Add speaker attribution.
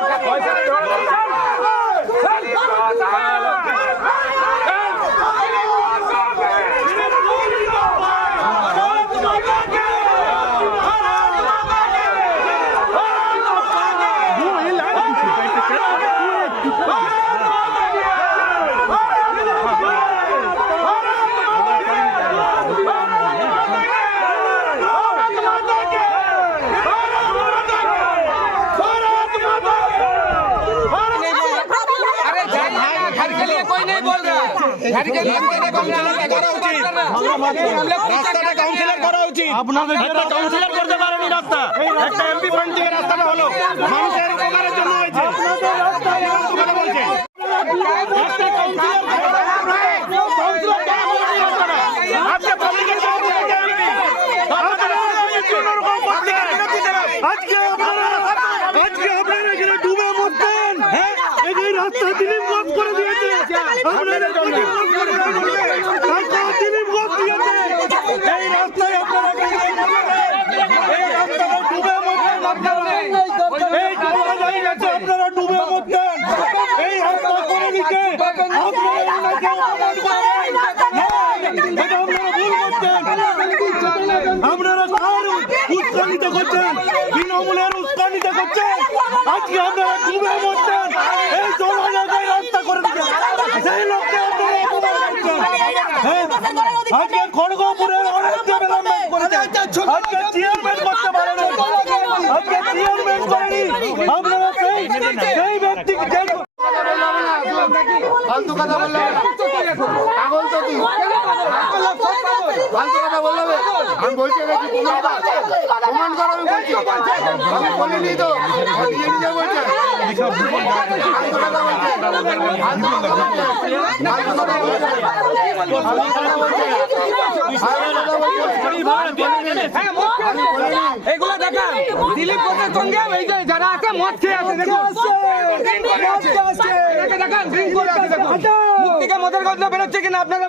Speaker 1: Vamos, नहीं बोल रहा है घर के लिए कोई नहीं बोल रहा है हम लोग
Speaker 2: রাস্তাটা কাউন্সিলর করা উচিত
Speaker 3: আপনাদের
Speaker 2: একটা কাউন্সিলর করতে পারেনি রাস্তা একটা এমপি ফান্ড থেকে রাস্তাটা হলো মানুষের উপকারের জন্য হয়েছে কথা বলছে একটা কাউন্সিলর কাউন্সিলর কেন করেনি রাস্তাটা? আজকে পাবলিকের জন্য বলছে এমপি। আপনারা আজকে অন্যরকম করছেন। আজকে আপনারা আজকে আপনারা এখানে ডুবে মরতেন হ্যাঁ এই যে রাস্তা দিলীপ ঘোষ করে দিয়েছে এই রাস্তায় আপনারা উস্কানিতে করছেন। আজকে আপনারা ডুবে মরছেন এই জল জায়গায় রাস্তা করে দিচ্ছেন সেই লোককে আপনারা অপমান করছেন হ্যাঁ? আজকে খড়গপুরের অনেক ডেভেলপমেন্ট করেছেন আজকে চেয়ারম্যান করতে পারেন। আজকে চেয়ারম্যান করেনি। আপনারা সেই সেই ব্যক্তি যে
Speaker 4: ফালতু কথা বললে পাগল তো কি? ফালতু কথা বললে? আমি বলছি এটা কি প্রমাণ কর প্রমাণ কর আমি বলছি আমি বলিনি তো নিজে নিজে বলছে
Speaker 1: এগুলো দেখা দিলীপ ঘোষের সঙ্গে যারা আছে মদ খেয়ে আছে দেখুন ড্রিঙ্ক করে আছে এটাকে দেখান ড্রিঙ্ক করে আছে দেখুন মুখ থেকে মদের গন্ধ বেরোচ্ছে কিনা আপনারা